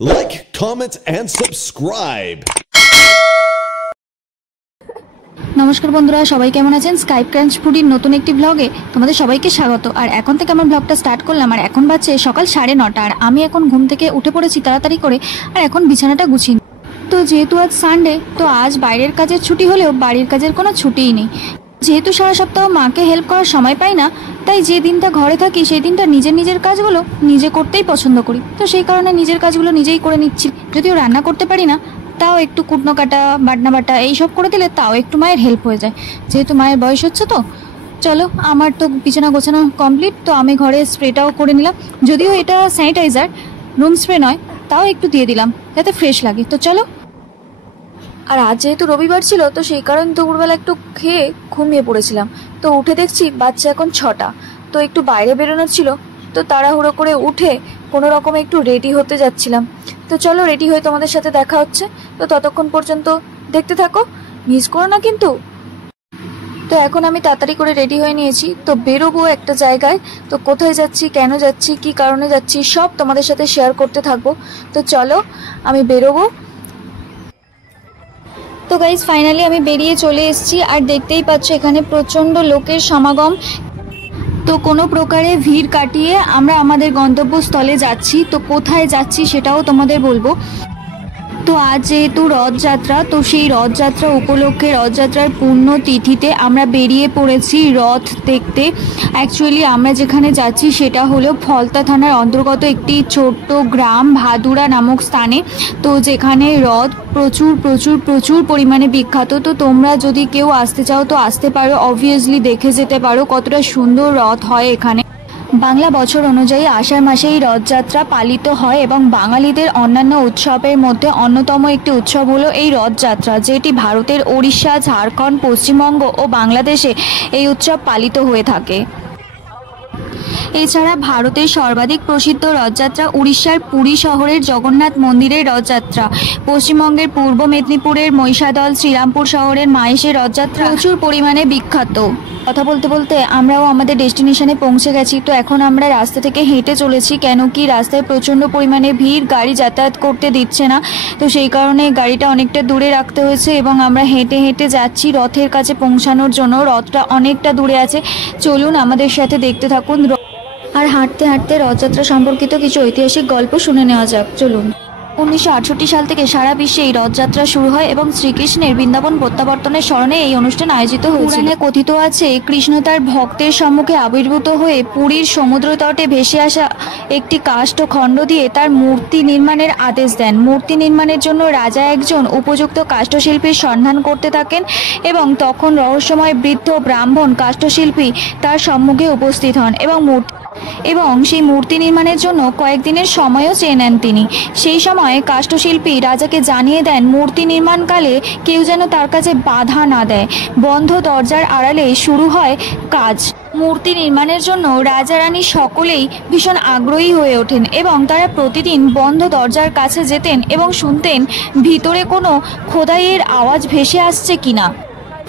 Like, comment and subscribe. নমস্কার বন্ধুরা, সবাই কেমন আছেন? স্কাইপ ক্রাঞ্চ ফুডির নতুন একটি ব্লগে তোমাদের সবাইকে স্বাগত। আর এখন থেকে আমার ব্লগটা স্টার্ট করলাম। আর এখন বাজছে সকাল 9:30। আর আমি এখন ঘুম থেকে উঠে পড়েছি তাড়াতাড়ি করে। আর এখন বিছানাটা গুছিয়ে, তো যেহেতু আজ সানডে, তো আজ বাইরের কাজের ছুটি হলেও বাড়ির কাজের কোনো ছুটিই নেই। যেহেতু সারা সপ্তাহ মাকে হেল্প করার সময় পাই না, তাই যে দিনটা ঘরে থাকি সেই দিনটা নিজের কাজগুলো নিজে করতেই পছন্দ করি। তো সেই কারণে নিজের কাজগুলো নিজেই করে নিচ্ছি। যদিও রান্না করতে পারি না, তাও একটু কুটনো কাটা, বাটনা বাটা এইসব করে দিলে তাও একটু মায়ের হেল্প হয়ে যায়। যেহেতু মায়ের বয়স হচ্ছে, তো চলো, আমার তো বিছানা গোছানো কমপ্লিট। তো আমি ঘরে স্প্রেটাও করে নিলাম। যদিও এটা স্যানিটাইজার, রুম স্প্রে নয়, তাও একটু দিয়ে দিলাম যাতে ফ্রেশ লাগে। তো চলো। আর আজ যেহেতু রবিবার ছিল, তো সেই কারণে দুপুরবেলা একটু খেয়ে ঘুমিয়ে পড়েছিলাম। তো উঠে দেখছি বাচ্চা এখন 6টা। তো একটু বাইরে বেরোনোর ছিল, তো তাড়াহুড়ো করে উঠে কোনো রকমে একটু রেডি হতে যাচ্ছিলাম। তো চলো, রেডি হয়ে তোমাদের সাথে দেখা হচ্ছে। তো ততক্ষণ পর্যন্ত দেখতে থাকো, মিস করো না কিন্তু। তো এখন আমি তাড়াতাড়ি করে রেডি হয়ে নিয়েছি। তো বেরোবো একটা জায়গায়। তো কোথায় যাচ্ছি, কেন যাচ্ছি, কি কারণে যাচ্ছি, সব তোমাদের সাথে শেয়ার করতে থাকবো। তো চলো, আমি বেরোবো। তো গাইজ, ফাইনালি আমি বেরিয়ে চলে এসেছি। আর দেখতেই পাচ্ছ এখানে প্রচণ্ড লোকের সমাগম। তো কোনো প্রকারে ভিড় কাটিয়ে আমরা আমাদের গন্তব্যস্থলে যাচ্ছি। তো কোথায় যাচ্ছি সেটাও তোমাদের বলবো। তো আজ যেহেতু রথযাত্রা, তো সেই রথযাত্রা উপলক্ষে, রথযাত্রার পূর্ণ তিথিতে আমরা বেরিয়ে পড়েছি রথ দেখতে। অ্যাকচুয়ালি আমরা যেখানে যাচ্ছি সেটা হলো ফলতা থানার অন্তর্গত একটি ছোট্ট গ্রাম ভাদুরা নামক স্থানে। তো যেখানে রথ প্রচুর প্রচুর প্রচুর পরিমাণে বিখ্যাত। তো তোমরা যদি কেউ আসতে চাও তো আসতে পারো, অবভিয়াসলি দেখে যেতে পারো কতটা সুন্দর রথ হয় এখানে। বাংলা বছর অনুযায়ী আষাঢ় মাসেই রথযাত্রা পালিত হয় এবং বাঙালিদের অন্যান্য উৎসবের মধ্যে অন্যতম একটি উৎসব হলো এই রথযাত্রা, যেটি ভারতের ওড়িশা, ঝাড়খণ্ড, পশ্চিমবঙ্গ ও বাংলাদেশে এই উৎসব পালিত হয়ে থাকে। এছাড়া ভারতের সর্বাধিক প্রসিদ্ধ রথযাত্রা উড়িষ্যার পুরী শহরের জগন্নাথ মন্দিরের রথযাত্রা, পশ্চিমবঙ্গের পূর্ব মেদিনীপুরের মহিষাদল শ্রীরামপুর শহরের মাহেশের রথযাত্রা প্রচুর পরিমাণে বিখ্যাত। কথা বলতে বলতে আমরাও আমাদের ডেস্টিনেশনে পৌঁছে গেছি। তো এখন আমরা রাস্তা থেকে হেঁটে চলেছি, কেন কি রাস্তায় প্রচণ্ড পরিমাণে ভিড়, গাড়ি যাতায়াত করতে দিচ্ছে না। তো সেই কারণে গাড়িটা অনেকটা দূরে রাখতে হয়েছে এবং আমরা হেঁটে হেঁটে যাচ্ছি রথের কাছে পৌঁছানোর জন্য। রথটা অনেকটা দূরে আছে, চলুন আমাদের সাথে দেখতে থাকুন। আর হাঁটতে হাঁটতে রথযাত্রা সম্পর্কিত কিছু ঐতিহাসিক গল্প শুনে নেওয়া যাক, চলুন। 1968 সাল থেকে সারা বিশ্বে এই রথযাত্রা শুরু হয় এবং শ্রীকৃষ্ণের বৃন্দাবন প্রত্যাবর্তনের স্মরণে এই অনুষ্ঠান আয়োজিত হয়েছিল। কথিত আছে, কৃষ্ণ তার ভক্তের সম্মুখে আবির্ভূত হয়ে পুরীর সমুদ্র তটে ভেসে আসা একটি কাষ্ঠ খণ্ড দিয়ে তার মূর্তি নির্মাণের আদেশ দেন। মূর্তি নির্মাণের জন্য রাজা একজন উপযুক্ত কাষ্ঠশিল্পীর সন্ধান করতে থাকেন এবং তখন রহস্যময় বৃদ্ধ ব্রাহ্মণ কাষ্ঠশিল্পী তার সম্মুখে উপস্থিত হন এবং সেই মূর্তি নির্মাণের জন্য কয়েকদিনের সময়ও চেয়ে নেন তিনি। সেই সময় কাষ্ঠশিল্পী রাজাকে জানিয়ে দেন মূর্তি নির্মাণকালে কেউ যেন তার কাছে বাধা না দেয়। বন্ধ দরজার আড়ালে শুরু হয় কাজ। মূর্তি নির্মাণের জন্য রাজা রানী সকলেই ভীষণ আগ্রহী হয়ে ওঠেন এবং তারা প্রতিদিন বন্ধ দরজার কাছে যেতেন এবং শুনতেন ভিতরে কোনো খোদাইয়ের আওয়াজ ভেসে আসছে কিনা।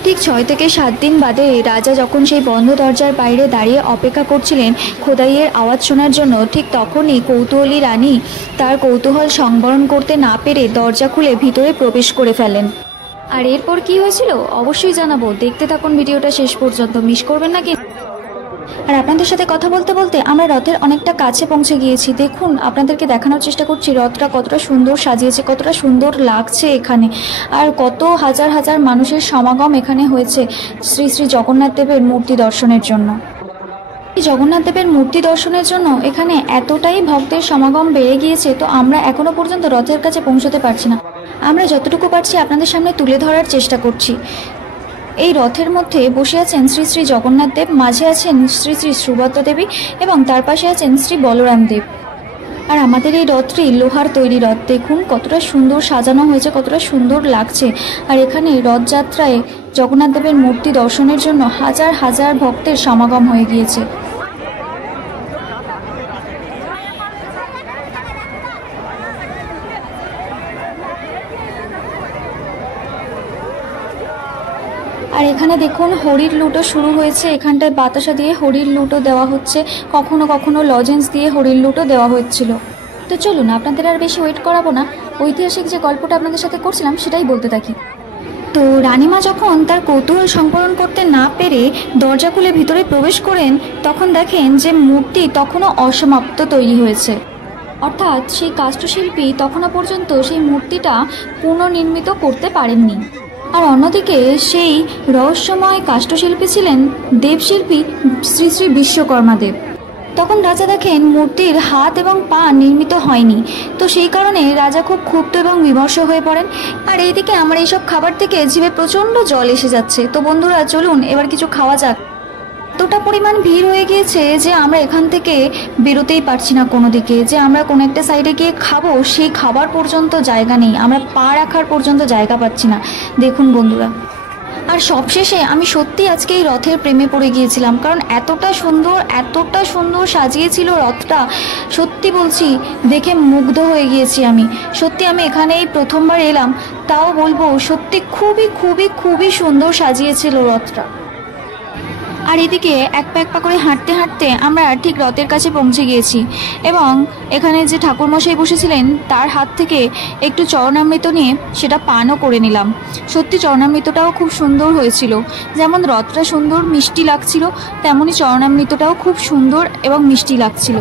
ঠিক 6 থেকে 7 দিন বাদে রাজা যখন সেই বন্ধ দরজার বাইরে দাঁড়িয়ে অপেক্ষা করছিলেন খোদাইয়ের আওয়াজ শোনার জন্য, ঠিক তখনই কৌতূহলী রানী তার কৌতূহল সংবরণ করতে না পেরে দরজা খুলে ভিতরে প্রবেশ করে ফেলেন। আর এরপর কি হয়েছিল অবশ্যই জানাবো, দেখতে থাকুন ভিডিওটা শেষ পর্যন্ত, মিস করবেন না। আর আপনাদের সাথে কথা বলতে বলতে আমরা রথের অনেকটা কাছে পৌঁছে গিয়েছি। দেখুন, আপনাদেরকে দেখানোর চেষ্টা করছি রথটা কতটা সুন্দর সাজিয়েছে, কতটা সুন্দর লাগছে এখানে। আর কত হাজার হাজার মানুষের সমাগম এখানে হয়েছে শ্রী শ্রী জগন্নাথ দেবের মূর্তি দর্শনের জন্য। জগন্নাথ দেবের মূর্তি দর্শনের জন্য এখানে এতটাই ভক্তের সমাগম বেড়ে গিয়েছে, তো আমরা এখনো পর্যন্ত রথের কাছে পৌঁছতে পারছি না। আমরা যতটুকু পারছি আপনাদের সামনে তুলে ধরার চেষ্টা করছি। এই রথের মধ্যে বসে আছেন শ্রী শ্রী জগন্নাথ দেব, মাঝে আছেন শ্রী শ্রী সুভদ্রা দেবী এবং তার পাশে আছেন শ্রী বলরাম দেব। আর আমাদের এই রথটি লোহার তৈরি রথ। দেখুন কতটা সুন্দর সাজানো হয়েছে, কতটা সুন্দর লাগছে। আর এখানে রথযাত্রায় জগন্নাথ দেবের মূর্তি দর্শনের জন্য হাজার হাজার ভক্তের সমাগম হয়ে গিয়েছে। আর এখানে দেখুন হরির লুটো শুরু হয়েছে। এখানটায় বাতাসা দিয়ে হরির লুটো দেওয়া হচ্ছে, কখনো কখনো লজেন্স দিয়ে হরির লুটো দেওয়া হচ্ছিল। তো চলুন আপনাদের আর বেশি ওয়েট করাবো না, ঐতিহাসিক যে গল্পটা আপনাদের সাথে করছিলাম সেটাই বলতে থাকি। তো রানীমা যখন তার কৌতূহল সম্পূরণ করতে না পেরে দরজা খুলে ভিতরে প্রবেশ করেন, তখন দেখেন যে মূর্তি তখনও অসমাপ্ত তৈরি হয়েছে, অর্থাৎ সেই কাষ্ঠশিল্পী তখনও পর্যন্ত সেই মূর্তিটা পুনর্নির্মিত করতে পারেননি। আর অন্যদিকে সেই রহস্যময় কাষ্ঠশিল্পী ছিলেন দেবশিল্পী শ্রী শ্রী বিশ্বকর্মা দেব। তখন রাজা দেখেন মূর্তির হাত এবং পা নির্মিত হয়নি, তো সেই কারণে রাজা খুব ক্ষুব্ধ এবং বিমর্ষ হয়ে পড়েন। আর এইদিকে আমার এইসব খাবার থেকে জিভে প্রচণ্ড জল এসে যাচ্ছে। তো বন্ধুরা চলুন এবার কিছু খাওয়া যাক। এতটা পরিমাণ ভিড় হয়ে গিয়েছে যে আমরা এখান থেকে বেরোতেই পারছি না কোনো দিকে, যে আমরা কোনো একটা সাইডে গিয়ে খাবো সেই খাবার পর্যন্ত জায়গা নেই, আমরা পা রাখার পর্যন্ত জায়গা পাচ্ছি না। দেখুন বন্ধুরা, আর সবশেষে আমি সত্যি আজকে এই রথের প্রেমে পড়ে গিয়েছিলাম, কারণ এতটা সুন্দর সাজিয়েছিল রথটা, সত্যি বলছি দেখে মুগ্ধ হয়ে গিয়েছি আমি। সত্যি আমি এখানে এই প্রথমবার এলাম, তাও বলবো সত্যি খুবই সুন্দর সাজিয়েছিল রথটা। আর এদিকে এক পা করে হাঁটতে হাঁটতে আমরা ঠিক রথের কাছে পৌঁছে গিয়েছি এবং এখানে যে ঠাকুরমশাই বসেছিলেন তার হাত থেকে একটু চরণামৃত নিয়ে সেটা পানও করে নিলাম। সত্যি চরণামৃতটাও খুব সুন্দর হয়েছিল, যেমন রথটা সুন্দর মিষ্টি লাগছিল তেমনই চরণামৃতটাও খুব সুন্দর এবং মিষ্টি লাগছিল।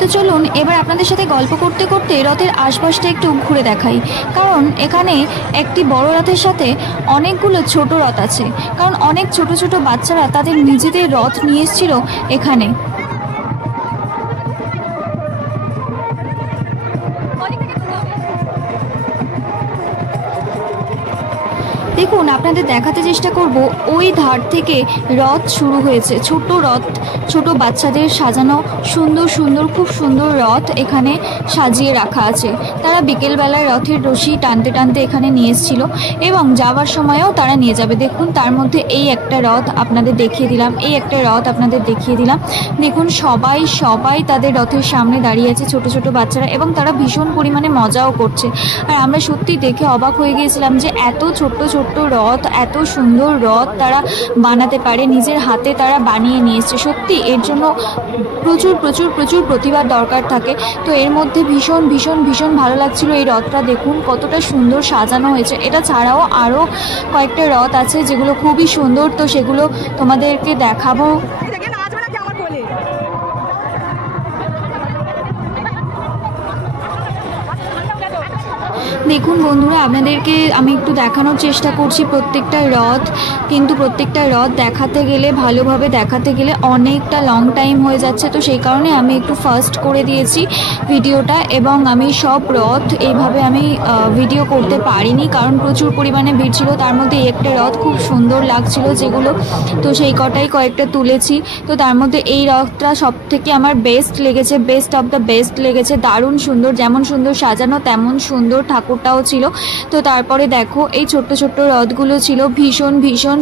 তো চলুন এবার আপনাদের সাথে গল্প করতে করতে রথের আশপাশটা একটু ঘুরে দেখাই, কারণ এখানে একটি বড় রথের সাথে অনেকগুলো ছোট রথ আছে, কারণ অনেক ছোট ছোট বাচ্চারা তাদের নিজেদের রথ নিয়ে এসেছিল এখানে। দেখুন আপনাদের দেখাতে চেষ্টা করব, ওই ধার থেকে রথ শুরু হয়েছে, ছোট রথ, ছোট বাচ্চাদের সাজানো সুন্দর খুব সুন্দর রথ এখানে সাজিয়ে রাখা আছে। তারা বিকেলবেলায় রথের রশি টানতে টানতে এখানে নিয়ে এসেছিল এবং যাওয়ার সময়ও তারা নিয়ে যাবে। দেখুন তার মধ্যে এই একটা রথ আপনাদের দেখিয়ে দিলাম, এই একটা রথ আপনাদের দেখিয়ে দিলাম। দেখুন সবাই তাদের রথের সামনে দাঁড়িয়ে আছে, ছোট ছোট বাচ্চারা, এবং তারা ভীষণ পরিমাণে মজাও করছে। আর আমরা সত্যি দেখে অবাক হয়ে গিয়েছিলাম যে এত ছোট্ট রথ, এত সুন্দর রথ তারা বানাতে পারে, নিজের হাতে তারা বানিয়ে নিয়ে এসছে। সত্যি এর জন্য প্রচুর প্রতিভার দরকার থাকে। তো এর মধ্যে ভীষণ ভালো লাগছিল এই রথটা। দেখুন কতটা সুন্দর সাজানো হয়েছে। এটা ছাড়াও আরও কয়েকটা রথ আছে যেগুলো খুবই সুন্দর, তো সেগুলো তোমাদেরকে দেখাবো। দেখুন বন্ধুরা, আপনাদেরকে আমি একটু দেখানোর চেষ্টা করছি প্রত্যেকটা রথ, কিন্তু প্রত্যেকটা রথ দেখাতে গেলে ভালোভাবে দেখাতে গেলে অনেকটা লং টাইম হয়ে যাচ্ছে, তো সেই কারণে আমি একটু ফাস্ট করে দিয়েছি ভিডিওটা, এবং আমি সব রথ এইভাবে আমি ভিডিও করতে পারিনি কারণ প্রচুর পরিমাণে ভিড় ছিল। তার মধ্যে একটা রথ খুব সুন্দর লাগছিল যেগুলো, তো সেই কটাই কয়েকটা তুলেছি। তো তার মধ্যে এই রথটা সব থেকে আমার বেস্ট লেগেছে, বেস্ট অফ দ্য বেস্ট লেগেছে, দারুণ সুন্দর, যেমন সুন্দর সাজানো তেমন সুন্দর ঠাকুরটাও ছিল। তো তারপরে দেখো এই ছোট্ট রথগুলো ছিল ভীষণ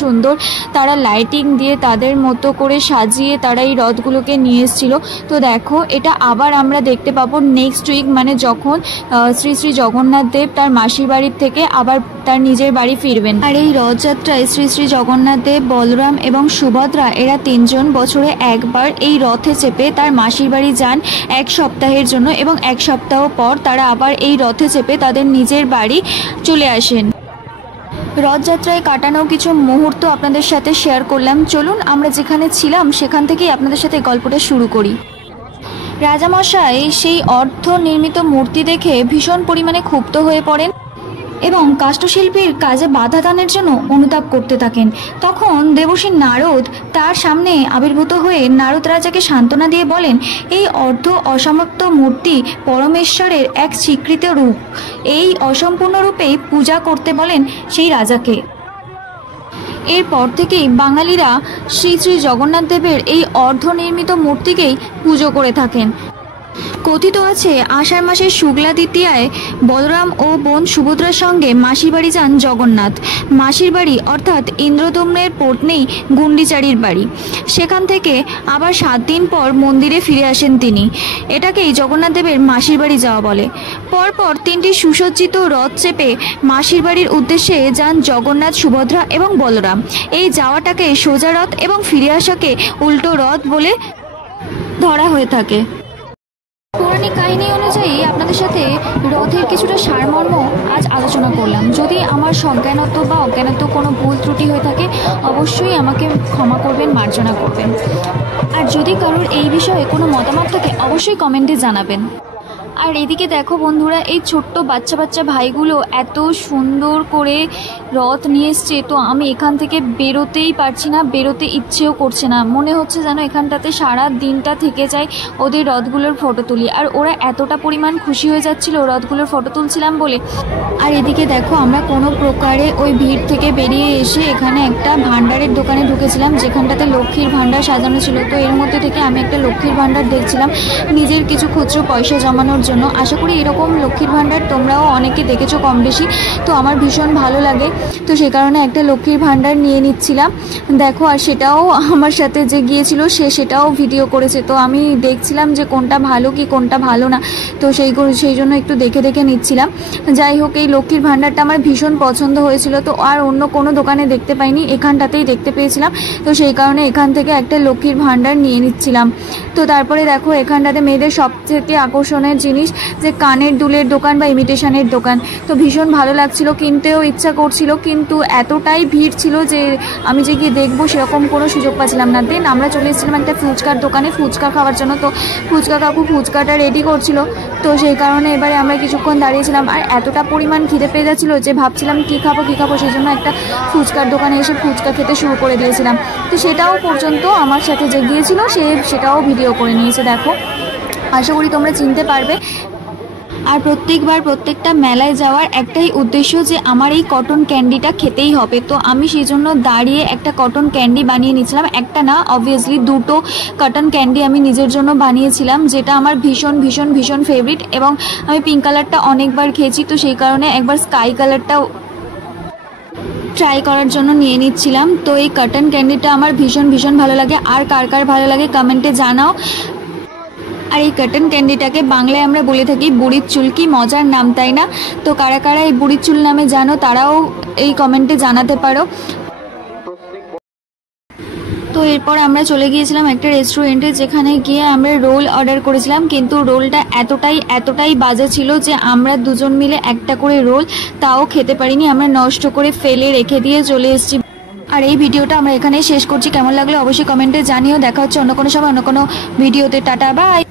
সুন্দর, তারা লাইটিং দিয়ে তাদের মতো করে সাজিয়ে তারা এই রথগুলোকে নিয়ে এসেছিল। তো দেখো এটা আবার আমরা দেখতে পাবো নেক্সট উইক, মানে যখন শ্রী শ্রী জগন্নাথ দেব তার মাসির বাড়ির থেকে আবার তার নিজের বাড়ি ফিরবেন। আর এই রথযাত্রায় শ্রী শ্রী জগন্নাথ দেব, বলরাম এবং সুভদ্রা এরা তিনজন বছরে একবার এই রথে চেপে তার মাসির বাড়ি যান এক সপ্তাহের জন্য, এবং এক সপ্তাহ পর তারা আবার এই রথে চেপে তাদের নিজের বাড়ি চলে আসেন। রথযাত্রায় কাটানো কিছু মুহূর্ত আপনাদের সাথে শেয়ার করলাম। চলুন আমরা যেখানে ছিলাম সেখান থেকেই আপনাদের সাথে গল্পটা শুরু করি। রাজামশাই সেই অর্ধ নির্মিত মূর্তি দেখে ভীষণ পরিমাণে ক্ষুব্ধ হয়ে পড়েন এবং কাষ্ঠশিল্পীর কাজে বাধা দানের জন্য অনুতাপ করতে থাকেন। তখন দেবর্ষি নারদ তার সামনে আবির্ভূত হয়ে নারদ রাজাকে সান্ত্বনা দিয়ে বলেন, এই অর্ধ অসমাপ্ত মূর্তি পরমেশ্বরের এক স্বীকৃত রূপ, এই অসম্পূর্ণ রূপেই পূজা করতে বলেন সেই রাজাকে। এরপর থেকেই বাঙালিরা শ্রী শ্রী জগন্নাথ দেবের এই অর্ধনির্মিত মূর্তিকেই পুজো করে থাকেন। কথিত আছে আষাঢ় মাসের শুক্লা দ্বিতীয়ায় বলরাম ও বোন সুভদ্রার সঙ্গে মাসির বাড়ি যান জগন্নাথ। মাসির বাড়ি অর্থাৎ ইন্দ্রদম্নের পত্নী গুন্ডিচারির বাড়ি। সেখান থেকে আবার 7 দিন পর মন্দিরে ফিরে আসেন তিনি। এটাকেই জগন্নাথ দেবের মাসির বাড়ি যাওয়া বলে। পরপর 3টি সুসজ্জিত রথ চেপে মাসির বাড়ির উদ্দেশ্যে যান জগন্নাথ, সুভদ্রা এবং বলরাম। এই যাওয়াটাকে সোজা রথ এবং ফিরে আসাকে উল্টো রথ বলে ধরা হয়ে থাকে। পৌরাণিক কাহিনী অনুযায়ী আপনাদের সাথে রথের কিছুটা সারমর্ম আজ আলোচনা করলাম। যদি আমার সজ্ঞানত বা অজ্ঞানত কোনো ভুল ত্রুটি হয়ে থাকে অবশ্যই আমাকে ক্ষমা করবেন, মার্জনা করবেন। আর যদি কারোর এই বিষয়ে কোনো মতামত থাকে অবশ্যই কমেন্টে জানাবেন। আর এদিকে দেখো বন্ধুরা, এই ছোট্ট বাচ্চা বাচ্চা ভাইগুলো এত সুন্দর করে রথ নিয়ে এসছে, তো আমি এখান থেকে বেরোতেই পারছি না, বেরোতে ইচ্ছেও করছে না। মনে হচ্ছে যেন এখানটাতে সারা দিনটা থেকে যায়, ওদের রথগুলোর ফটো তুলি। আর ওরা এতটা পরিমাণ খুশি হয়ে যাচ্ছিল রথগুলোর ফটো তুলছিলাম বলে। আর এদিকে দেখো, আমরা কোনো প্রকারে ওই ভিড় থেকে বেরিয়ে এসে এখানে একটা ভাণ্ডারের দোকানে ঢুকেছিলাম, যেখানটাতে লক্ষ্মীর ভাণ্ডার সাজানো ছিল। তো এর মধ্যে থেকে আমি একটা লক্ষ্মীর ভাণ্ডার দেখছিলাম নিজের কিছু খুচরো পয়সা জমানোর জন্য। আশা করি এরকম লক্ষ্মীর ভাণ্ডার তোমরাও অনেকে দেখেছো কম বেশি, তো আমার ভীষণ ভালো লাগে, তো সেই কারণে একটা লক্ষ্মীর ভাণ্ডার নিয়ে নিচ্ছিলাম। দেখো, আর সেটাও আমার সাথে যে গিয়েছিল সেটাও ভিডিও করেছে, তো আমি দেখছিলাম যে কোনটা ভালো কি কোনটা ভালো না, তো সেই জন্য একটু দেখে দেখে নিচ্ছিলাম। যাই হোক, এই লক্ষ্মীর ভাণ্ডারটা আমার ভীষণ পছন্দ হয়েছিল, তো আর অন্য কোনো দোকানে দেখতে পাইনি, এখানটাতেই দেখতে পেয়েছিলাম, তো সেই কারণে এখান থেকে একটা লক্ষ্মীর ভাণ্ডার নিয়ে নিচ্ছিলাম। তো তারপরে দেখো, এখানটাতে মেয়েদের সবথেকে আকর্ষণের জিনিস যে কানের দুলের দোকান বা ইমিটেশনের দোকান, তো ভীষণ ভালো লাগছিল, কিনতেও ইচ্ছা করছিল, কিন্তু এতটাই ভিড় ছিল যে আমি যে গিয়ে দেখবো সেরকম কোনো সুযোগ পাচ্ছিলাম না। দেন আমরা চলে এসেছিলাম একটা ফুচকার দোকানে ফুচকা খাওয়ার জন্য, তো ফুচকা কাকু ফুচকাটা রেডি করছিল, তো সেই কারণে এবারে আমরা কিছুক্ষণ দাঁড়িয়েছিলাম। আর এতটা পরিমাণ খিদে পেয়ে যাচ্ছিলো যে ভাবছিলাম কী খাবো, সেই জন্য একটা ফুচকার দোকানে এসে ফুচকা খেতে শুরু করে দিয়েছিলাম। তো সেটাও পর্যন্ত আমার সাথে যে গিয়েছিল সেটাও ভিডিও করে নিয়েছে। দেখো, আশা করি তোমরা চিনতে পারবে। আর প্রত্যেকটা মেলায় যাওয়ার একটাই উদ্দেশ্য যে আমার এই কটন ক্যান্ডিটা খেতেই হবে, তো আমি সেই জন্য দাঁড়িয়ে একটা কটন ক্যান্ডি বানিয়ে নিয়েছিলাম। একটা না, অবভিয়াসলি দুটো কটন ক্যান্ডি আমি নিজের জন্য বানিয়েছিলাম, যেটা আমার ভীষণ ভীষণ ভীষণ ফেভারিট, এবং আমি পিঙ্ক কালারটা অনেকবার খেয়েছি, তো সেই কারণে একবার স্কাই কালারটাও ট্রাই করার জন্য নিয়ে নিচ্ছিলাম। তো এই কটন ক্যান্ডিটা আমার ভীষণ ভীষণ ভালো লাগে। আর কার কার ভালো লাগে কমেন্টে জানাও। আর এই কটন ক্যান্ডিটাকে বাংলায় আমরা বলে থাকি বুড়ির চুল। কি মজার নাম, তাই না? তো কারা কারা এই বুড়ির চুল নামে জানো তারাও এই কমেন্টে জানাতে পারো। তো এরপর আমরা চলে গিয়েছিলাম একটা রেস্টুরেন্টে, যেখানে গিয়ে আমরা রোল অর্ডার করেছিলাম, কিন্তু রোলটা এতটাই বাজে ছিল যে আমরা দুজন মিলে একটা করে রোল তাও খেতে পারিনি, আমরা নষ্ট করে ফেলে রেখে দিয়ে চলে এসেছি। আর এই ভিডিওটা আমরা এখানেই শেষ করছি। কেমন লাগলো অবশ্যই কমেন্টে জানিও। দেখা হচ্ছে অন্য কোনো সময় অন্য কোনো ভিডিওতে। Tata, by.